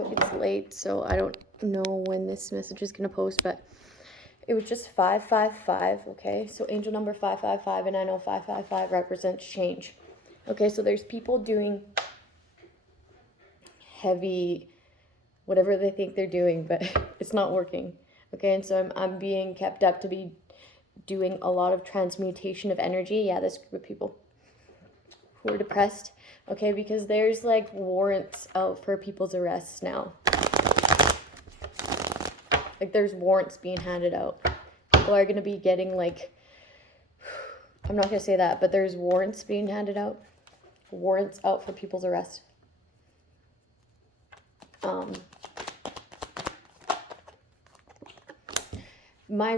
So it's late, so I don't know when this message is going to post, but it was just 555, okay? So angel number 555, and I know 555 represents change. Okay, so there's people doing heavy, whatever they think they're doing, but it's not working. Okay, and so I'm being kept up to be doing a lot of transmutation of energy. Yeah, this group of people who are depressed. Okay, because there's like warrants out for people's arrests now. Like there's warrants being handed out. People are going to be getting like, I'm not going to say that, but there's warrants being handed out. Warrants out for people's arrest. My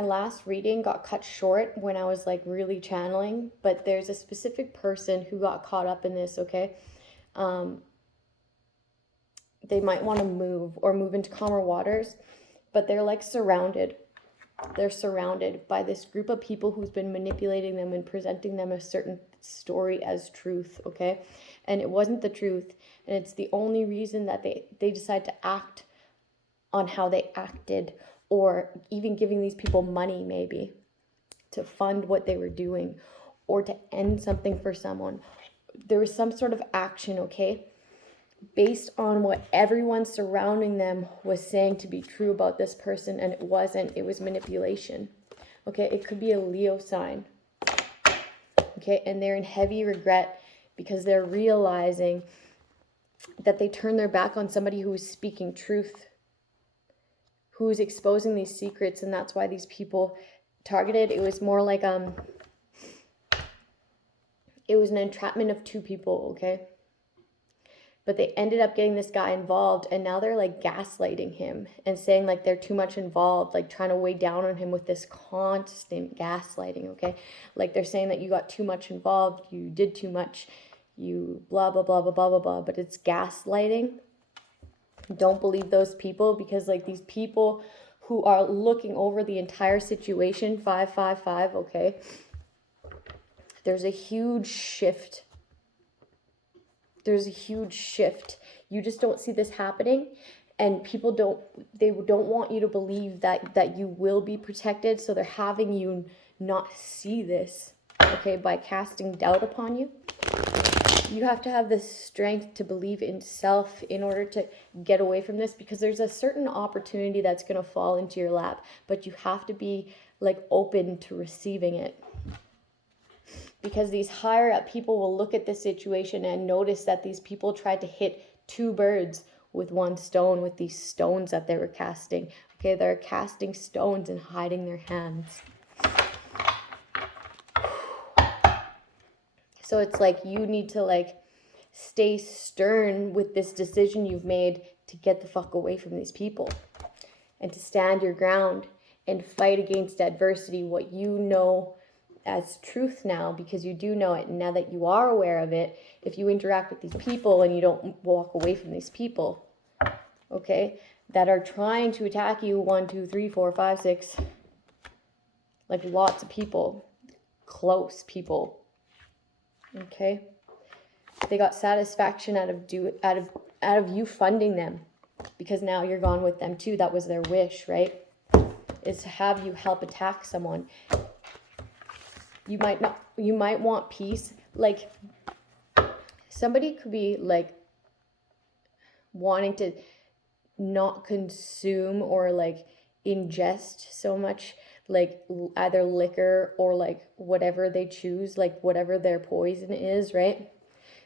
last reading got cut short when I was like really channeling, but there's a specific person who got caught up in this, okay? They might want to move into calmer waters, but they're like surrounded. They're surrounded by this group of people who's been manipulating them and presenting them a certain story as truth, okay? And it wasn't the truth, and it's the only reason that they decide to act on how they acted, or even giving these people money maybe to fund what they were doing, or to end something for someone. There was some sort of action, okay, based on what everyone surrounding them was saying to be true about this person, and it wasn't. It was manipulation. Okay, it could be a Leo sign. Okay, and they're in heavy regret because they're realizing that they turned their back on somebody who was speaking truth, who was exposing these secrets, and that's why these people targeted. It was more like it was an entrapment of two people, okay? But they ended up getting this guy involved, and now they're like gaslighting him and saying like they're too much involved, like trying to weigh down on him with this constant gaslighting, okay? Like they're saying that you got too much involved, you did too much, you blah, blah, blah, blah, blah, blah, blah, but it's gaslighting. Don't believe those people, because like these people who are looking over the entire situation, 555, okay? There's a huge shift. There's a huge shift. You just don't see this happening, and people don't want you to believe that you will be protected, so they're having you not see this, okay, by casting doubt upon you. You have to have the strength to believe in self in order to get away from this, because there's a certain opportunity that's going to fall into your lap, but you have to be like open to receiving it. Because these higher up people will look at this situation and notice that these people tried to hit two birds with one stone with these stones that they were casting. Okay, they're casting stones and hiding their hands. So it's like you need to like stay stern with this decision you've made to get the fuck away from these people, and to stand your ground and fight against adversity, what you know as truth now, because you do know it. And now that you are aware of it, if you interact with these people and you don't walk away from these people, okay, that are trying to attack you, 1, 2, 3, 4, 5, 6, like lots of people, close people, okay, they got satisfaction out of you funding them, because now you're gone with them too. That was their wish, right? Is to have you help attack someone. You might want peace. Like somebody could be like wanting to not consume or like ingest so much, like either liquor or like whatever they choose, like whatever their poison is, right?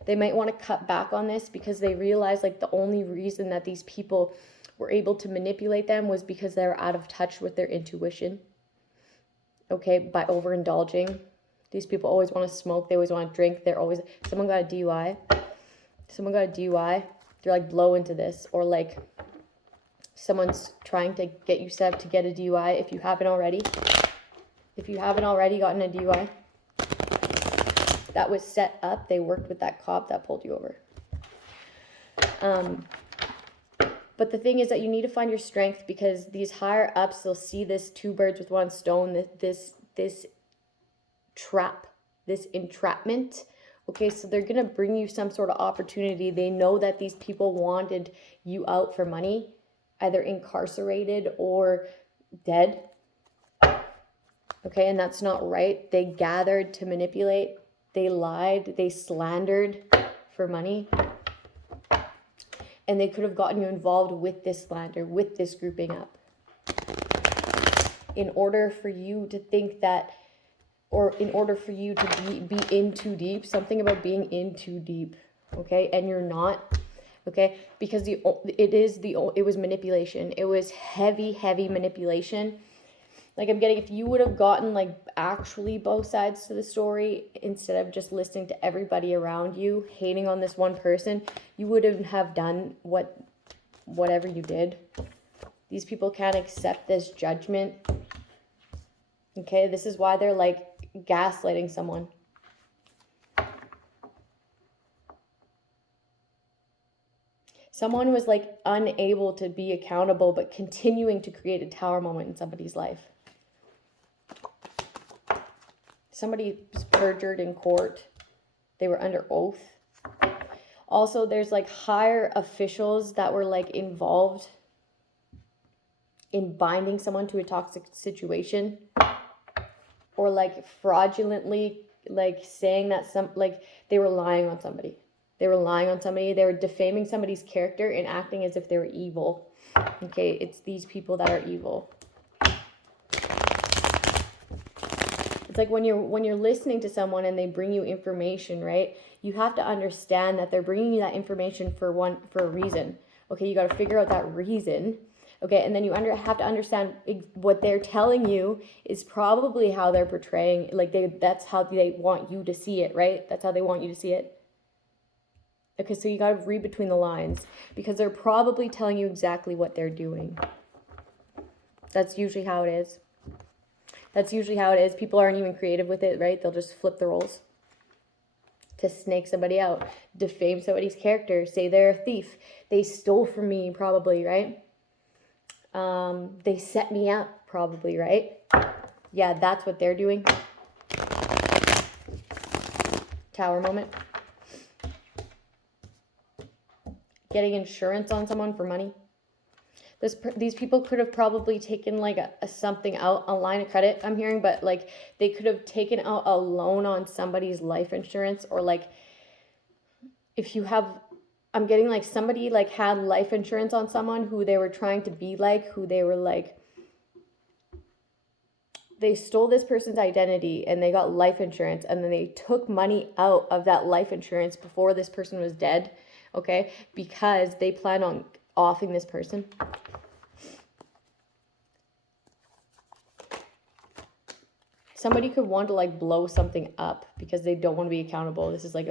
They might want to cut back on this because they realize like the only reason that these people were able to manipulate them was because they were out of touch with their intuition, okay, by overindulging. These people always want to smoke. They always want to drink. Someone got a DUI. They're like, blow into this. Or like someone's trying to get you set up to get a DUI if you haven't already. If you haven't already gotten a DUI, that was set up. They worked with that cop that pulled you over. But the thing is that you need to find your strength, because these higher ups, they'll see this two birds with one stone, this trap, this entrapment, Okay, so they're going to bring you some sort of opportunity. They know that these people wanted you out for money, either incarcerated or dead. Okay, and that's not right. They gathered to manipulate. They lied. They slandered for money. And they could have gotten you involved with this slander, with this grouping up. In order for you to think that, or in order for you to be in too deep, something about being in too deep, okay? And you're not, okay? Because it was manipulation. It was heavy manipulation. Like, I'm getting, if you would have gotten like actually both sides to the story instead of just listening to everybody around you, hating on this one person, you wouldn't have done whatever you did. These people can't accept this judgment. Okay, this is why they're like gaslighting someone. Someone was like unable to be accountable, but continuing to create a tower moment in somebody's life. Somebody was perjured in court. They were under oath. Also, there's like higher officials that were like involved in binding someone to a toxic situation, or like fraudulently like saying that they were lying on somebody. They were lying on somebody. They were defaming somebody's character and acting as if they were evil. Okay, it's these people that are evil. It's like when you're listening to someone and they bring you information, right? You have to understand that they're bringing you that information for a reason. Okay, you got to figure out that reason. Okay, and then you have to understand what they're telling you is probably how they're portraying. Like that's how they want you to see it, right? That's how they want you to see it. Okay, so you got to read between the lines because they're probably telling you exactly what they're doing. That's usually how it is. People aren't even creative with it, right? They'll just flip the roles to snake somebody out, defame somebody's character, say they're a thief. They stole from me, probably, right? They set me up, probably, right? Yeah, that's what they're doing. Tower moment. Getting insurance on someone for money. These people could have probably taken like something out, a line of credit, I'm hearing, but like they could have taken out a loan on somebody's life insurance, or like if you have, I'm getting like somebody like had life insurance on someone who they were trying to be like, who they were like, they stole this person's identity and they got life insurance, and then they took money out of that life insurance before this person was dead, okay, because they plan on offing this person. Somebody could want to like blow something up because they don't want to be accountable. This is like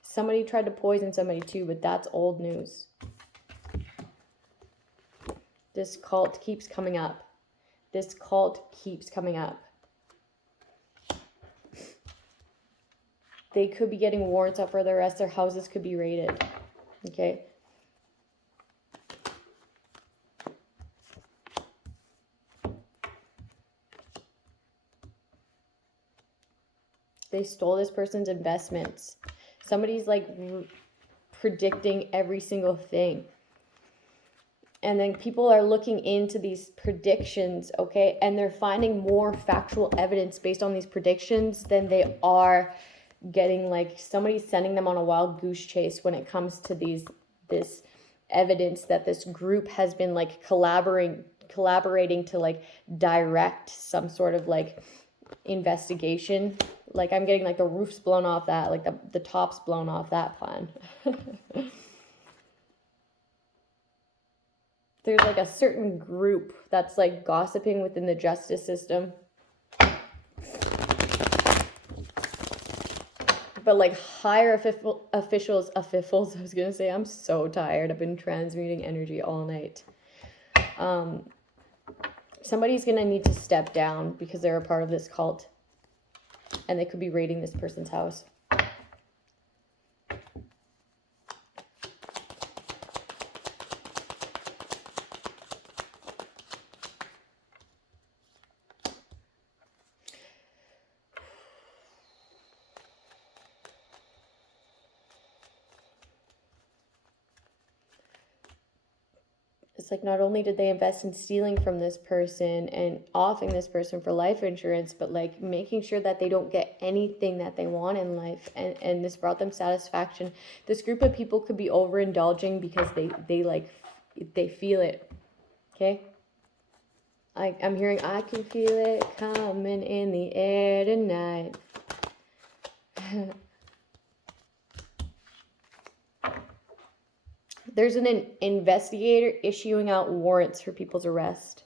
somebody tried to poison somebody too, but that's old news. This cult keeps coming up. They could be getting warrants out for their arrest. Their houses could be raided. Okay. They stole this person's investments. Somebody's like predicting every single thing. And then people are looking into these predictions, okay? And they're finding more factual evidence based on these predictions than they are getting, like somebody's sending them on a wild goose chase when it comes to this evidence that this group has been like collaborating to like direct some sort of like investigation. Like I'm getting like the roof's blown off that, like the top's blown off that plan. There's like a certain group that's like gossiping within the justice system. But like higher officials, I was going to say, I'm so tired. I've been transmuting energy all night. Somebody's going to need to step down because they're a part of this cult. And they could be raiding this person's house. It's like not only did they invest in stealing from this person and offing this person for life insurance, but like making sure that they don't get anything that they want in life. And this brought them satisfaction. This group of people could be overindulging because they feel it. Okay? I'm hearing, I can feel it coming in the air tonight. There's an investigator issuing out warrants for people's arrest.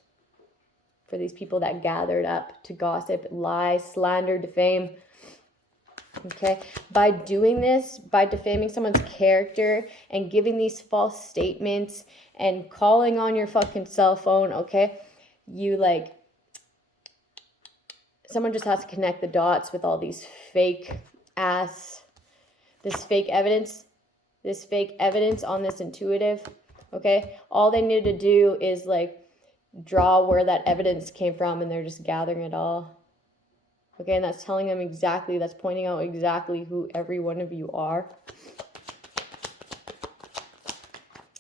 For these people that gathered up to gossip, lie, slander, defame. Okay? By doing this, by defaming someone's character and giving these false statements and calling on your fucking cell phone, okay? You like, someone just has to connect the dots with all these fake ass, this fake evidence on this intuitive, okay? All they need to do is like draw where that evidence came from, and they're just gathering it all. Okay, and that's telling them exactly, that's pointing out exactly who every one of you are.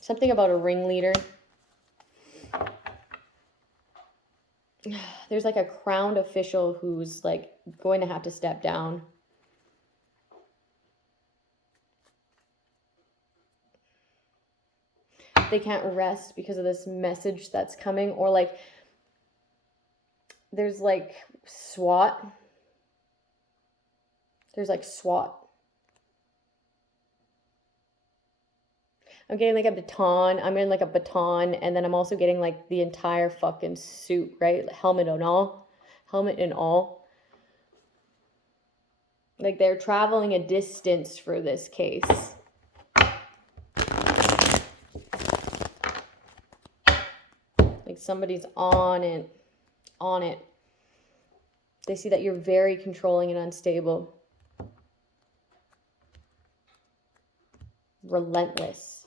Something about a ringleader. There's like a crowned official who's like going to have to step down. They can't rest because of this message that's coming, or like there's like SWAT. There's like SWAT. I'm getting like a baton. I'm getting like a baton, and then I'm also getting like the entire fucking suit, right? Helmet and all. Helmet and all. Like they're traveling a distance for this case. Like somebody's on it. On it. They see that you're very controlling and unstable. Relentless.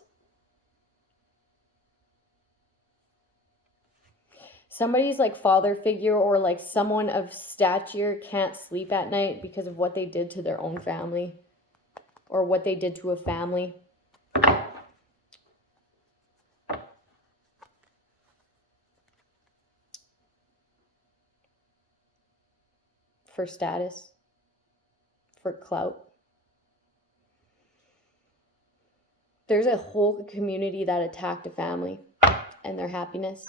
Somebody's like father figure or like someone of stature can't sleep at night because of what they did to their own family or what they did to a family. For status, for clout. There's a whole community that attacked a family and their happiness.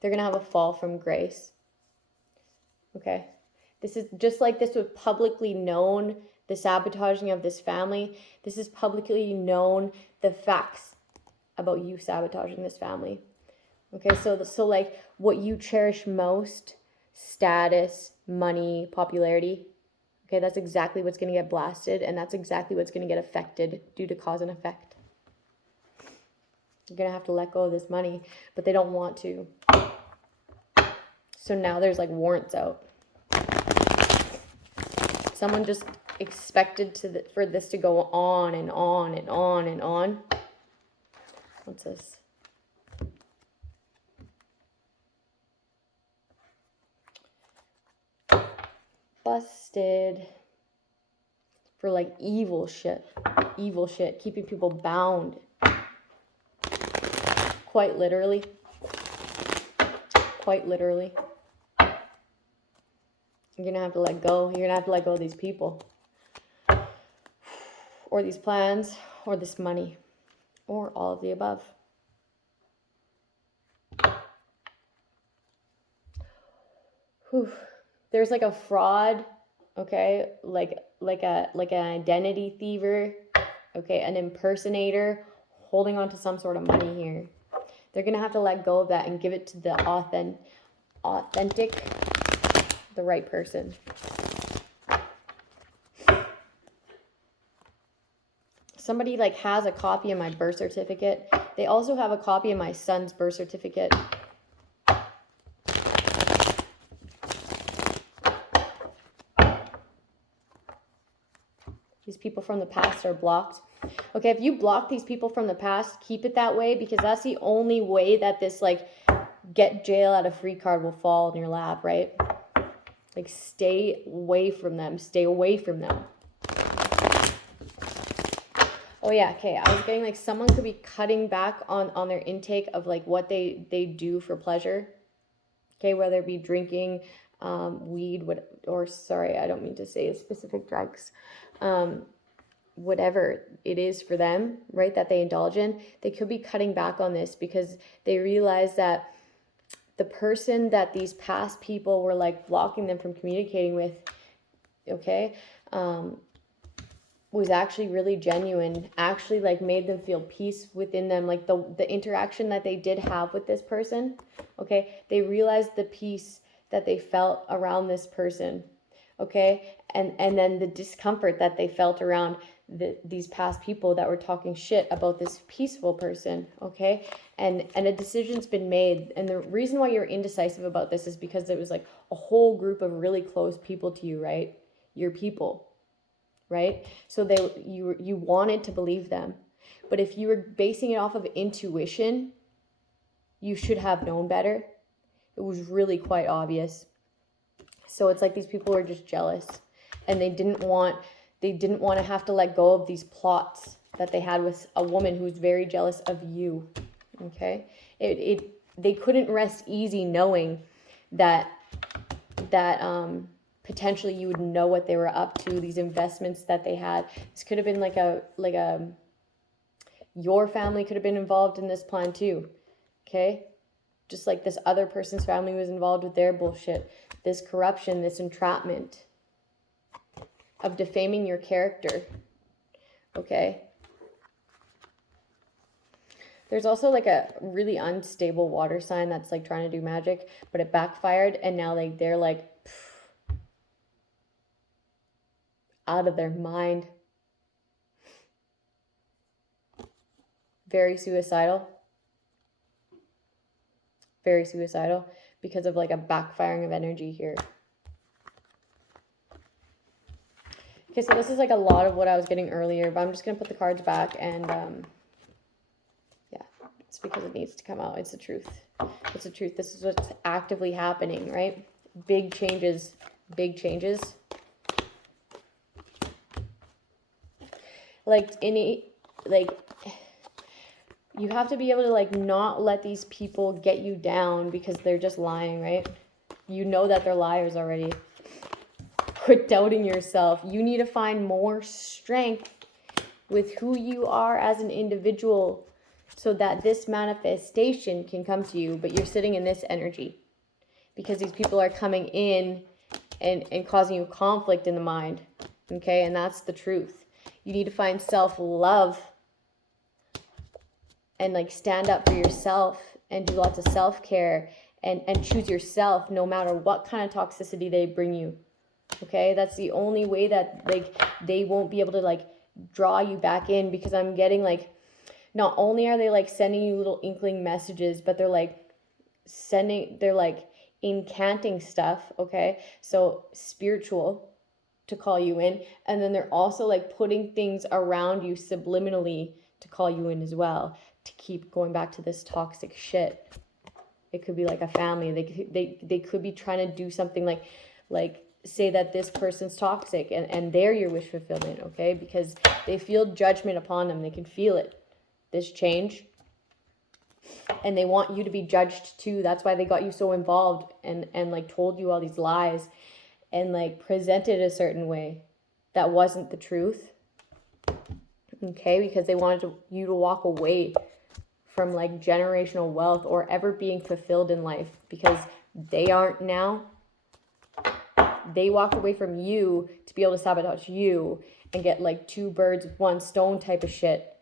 They're going to have a fall from grace. Okay. This is just like this was publicly known, the sabotaging of this family. This is publicly known, the facts about you sabotaging this family. Okay. So like what you cherish most, status, money, popularity. Okay. That's exactly what's going to get blasted. And that's exactly what's going to get affected due to cause and effect. You're going to have to let go of this money, but they don't want to. So now there's like warrants out. Someone just expected for this to go on and on and on and on. What's this? Busted for like evil shit, keeping people bound. Quite literally. You're going to have to let go. You're going to have to let go of these people. Or these plans. Or this money. Or all of the above. Whew. There's like a fraud. Okay. Like an identity thiever. Okay. An impersonator. Holding on to some sort of money here. They're going to have to let go of that and give it to the authentic, the right person. Somebody like has a copy of my birth certificate. They also have a copy of my son's birth certificate. These people from the past are blocked. Okay, if you block these people from the past, keep it that way, because that's the only way that this like get jail out of free card will fall in your lap, right? Like stay away from them. Stay away from them. Oh yeah, okay. I was getting like someone could be cutting back on their intake of like what they do for pleasure. Okay, whether it be drinking, weed, or sorry, I don't mean to say specific drugs. Whatever it is for them, right, that they indulge in, they could be cutting back on this because they realize that the person that these past people were like blocking them from communicating with, okay, was actually really genuine, actually like made them feel peace within them, like the interaction that they did have with this person, okay, they realized the peace that they felt around this person, okay, and then the discomfort that they felt around these past people that were talking shit about this peaceful person, okay, and a decision's been made. And the reason why you're indecisive about this is because it was like a whole group of really close people to you, right, your people, right, so you wanted to believe them, but if you were basing it off of intuition, you should have known better. It was really quite obvious. So it's like these people were just jealous, and they didn't want to have to let go of these plots that they had with a woman who's very jealous of you. Okay, they couldn't rest easy knowing that potentially you would know what they were up to. These investments that they had. This could have been like a your family could have been involved in this plan too. Okay, just like this other person's family was involved with their bullshit. This corruption, this entrapment of defaming your character, okay? There's also like a really unstable water sign that's like trying to do magic, but it backfired, and now like they're like out of their mind. Very suicidal. Very suicidal because of like a backfiring of energy here. Okay, so this is like a lot of what I was getting earlier, but I'm just going to put the cards back, and yeah, it's because it needs to come out. It's the truth. It's the truth. This is what's actively happening, right? Big changes. Big changes. Like, you have to be able to like not let these people get you down because they're just lying, right? You know that they're liars already. Quit doubting yourself. You need to find more strength with who you are as an individual so that this manifestation can come to you, but you're sitting in this energy because these people are coming in and causing you conflict in the mind, okay? And that's the truth. You need to find self-love and like stand up for yourself and do lots of self-care and choose yourself no matter what kind of toxicity they bring you. Okay, that's the only way that like they won't be able to like draw you back in, because I'm getting like not only are they like sending you little inkling messages, but they're like incanting stuff, okay? So spiritual to call you in, and then they're also like putting things around you subliminally to call you in as well, to keep going back to this toxic shit. It could be like a family. They could be trying to do something like say that this person's toxic and they're your wish fulfillment, okay? Because they feel judgment upon them. They can feel it, this change. And they want you to be judged too. That's why they got you so involved and like told you all these lies and like presented a certain way that wasn't the truth, okay? Because they wanted you to walk away from like generational wealth or ever being fulfilled in life, because they aren't now. They walked away from you to be able to sabotage you and get like 2 birds with 1 stone type of shit.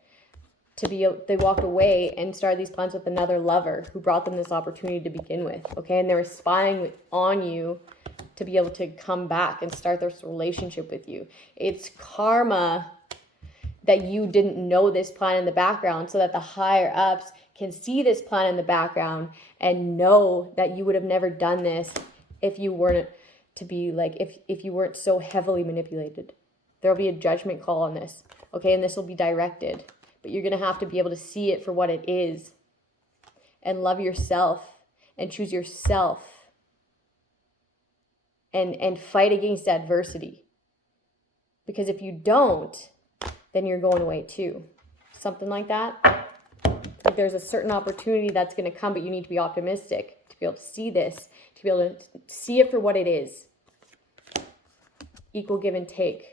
They walked away and started these plans with another lover who brought them this opportunity to begin with, okay? And they were spying on you to be able to come back and start this relationship with you. It's karma that you didn't know this plan in the background, so that the higher ups can see this plan in the background and know that you would have never done this if you weren't to be like, if you weren't so heavily manipulated. There'll be a judgment call on this, okay? And this will be directed, but you're going to have to be able to see it for what it is and love yourself and choose yourself and fight against adversity. Because if you don't, then you're going away too. something like that. Like there's a certain opportunity that's going to come, but you need to be optimistic to be able to see this, to be able to see it for what it is. Equal give and take.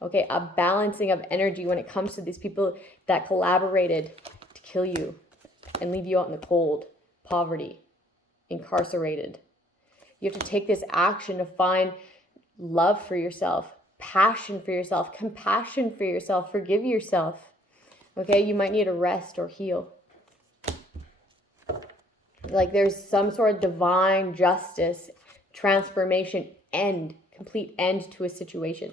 Okay, a balancing of energy when it comes to these people that collaborated to kill you and leave you out in the cold, poverty, incarcerated. You have to take this action to find love for yourself, passion for yourself, compassion for yourself, forgive yourself. Okay, you might need a rest or heal. Like there's some sort of divine justice, transformation, complete end to a situation.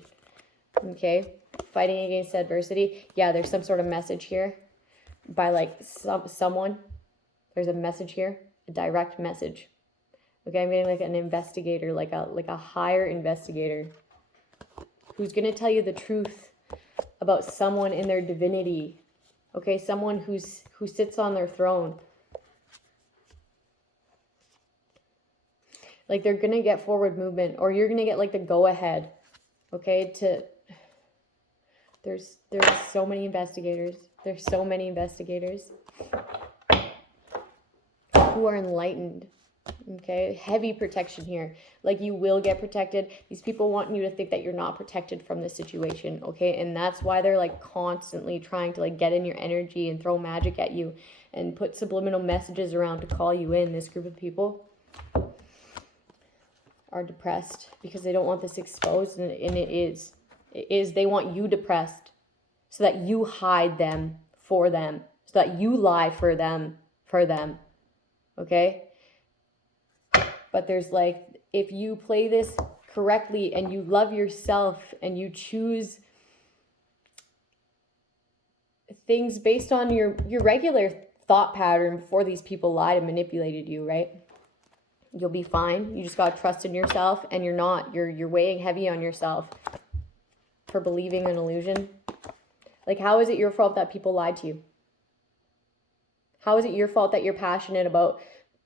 Okay, fighting against adversity. Yeah, there's some sort of message here by like someone. There's a message here, a direct message. Okay, I'm getting like an investigator, like a higher investigator who's going to tell you the truth about someone in their divinity. Okay, someone who sits on their throne. Like they're going to get forward movement, or you're going to get like the go ahead. Okay, there's so many investigators. There's so many investigators who are enlightened. Okay, heavy protection here. Like you will get protected. These people want you to think that you're not protected from this situation. Okay, and that's why they're like constantly trying to like get in your energy and throw magic at you and put subliminal messages around to call you in. This group of people are depressed because they don't want this exposed, and it is they want you depressed so that you hide them for them, so that you lie for them. Okay, but there's like, if you play this correctly and you love yourself and you choose things based on your regular thought pattern before these people lied and manipulated you, right? You'll be fine. You just got to trust in yourself, and you're weighing heavy on yourself for believing an illusion. Like, how is it your fault that people lied to you? How is it your fault that you're passionate about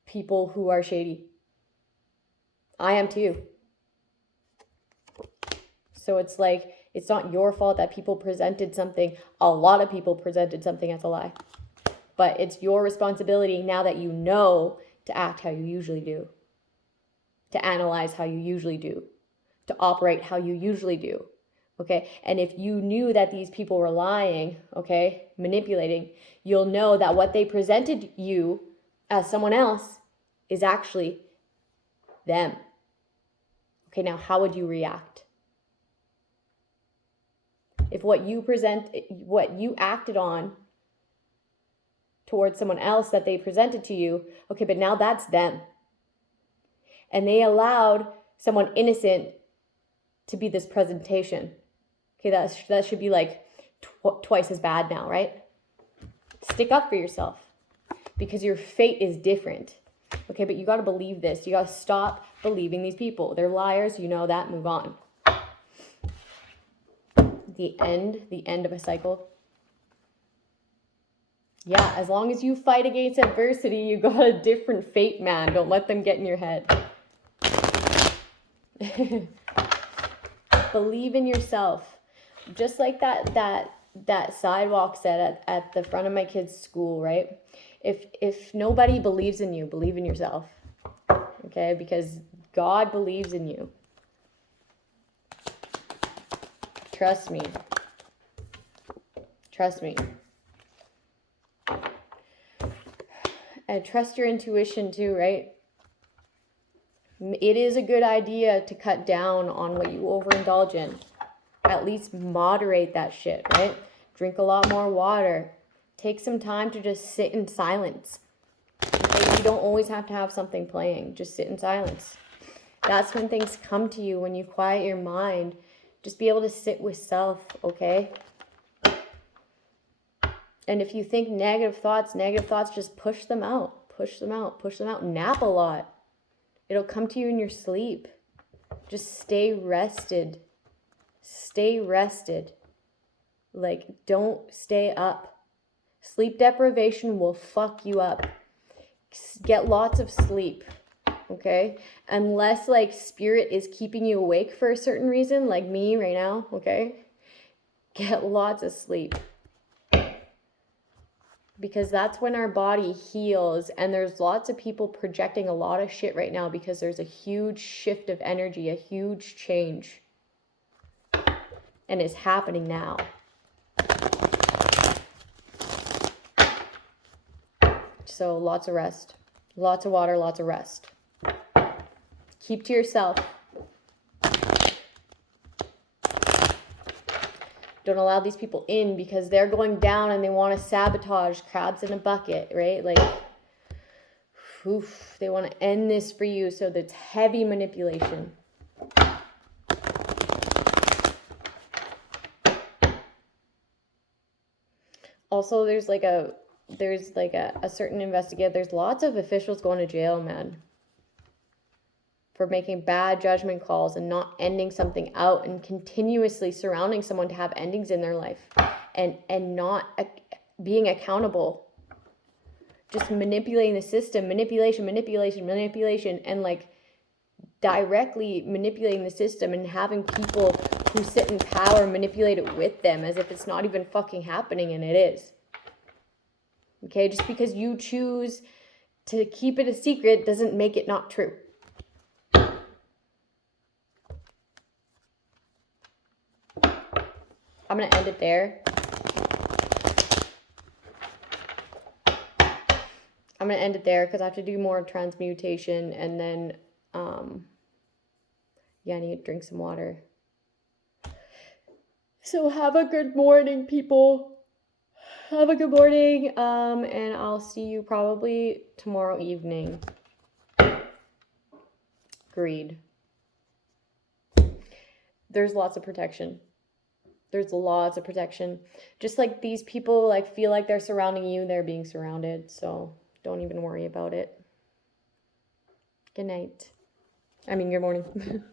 people who are shady? I am too. So it's like, it's not your fault that people presented something. A lot of people presented something as a lie. But it's your responsibility now that you know to act how you usually do. To analyze how you usually do. To operate how you usually do. Okay? And if you knew that these people were lying, okay, manipulating, you'll know that what they presented you as someone else is actually them. Okay, now how would you react? If what you acted on towards someone else that they presented to you, okay, but now that's them. And they allowed someone innocent to be this presentation. Okay, that should be like twice as bad now, right? Stick up for yourself because your fate is different. Okay, but you got to believe this. You got to stop believing these people. They're liars. You know that. Move on. The end of a cycle. Yeah, as long as you fight against adversity, you got a different fate, man. Don't let them get in your head. Believe in yourself. Just like that sidewalk said at the front of my kid's school, right? If nobody believes in you, believe in yourself. Okay? Because God believes in you. Trust me. Trust me. And trust your intuition too, right? It is a good idea to cut down on what you overindulge in. At least moderate that shit, right? Drink a lot more water. Take some time to just sit in silence. Okay? You don't always have to have something playing. Just sit in silence. That's when things come to you, when you quiet your mind. Just be able to sit with self, okay? And if you think negative thoughts, just push them out. Push them out. Push them out. Nap a lot. It'll come to you in your sleep. Just stay rested. Stay rested. Like, don't stay up. Sleep deprivation will fuck you up. Get lots of sleep. Okay? Unless like spirit is keeping you awake for a certain reason, like me right now, okay? Get lots of sleep. because that's when our body heals. And there's lots of people projecting a lot of shit right now because there's a huge shift of energy, a huge change. And it's happening now. So lots of rest, lots of water, lots of rest. Keep to yourself. Don't allow these people in because they're going down and they want to sabotage, crabs in a bucket, right? Like, oof, they want to end this for you. So that's heavy manipulation. Also, there's like a certain investigator. There's lots of officials going to jail, man, for making bad judgment calls and not ending something out and continuously surrounding someone to have endings in their life and not being accountable. Just manipulating the system, manipulation, and like directly manipulating the system and having people who sit in power manipulate it with them as if it's not even fucking happening, and it is. Okay, just because you choose to keep it a secret doesn't make it not true. I'm going to end it there. I'm going to end it there because I have to do more transmutation, and then, yeah, I need to drink some water. So have a good morning, people. Have a good morning, and I'll see you probably tomorrow evening. Agreed. There's lots of protection. There's lots of protection. Just like these people like feel like they're surrounding you, they're being surrounded. So don't even worry about it. Good night. Good morning.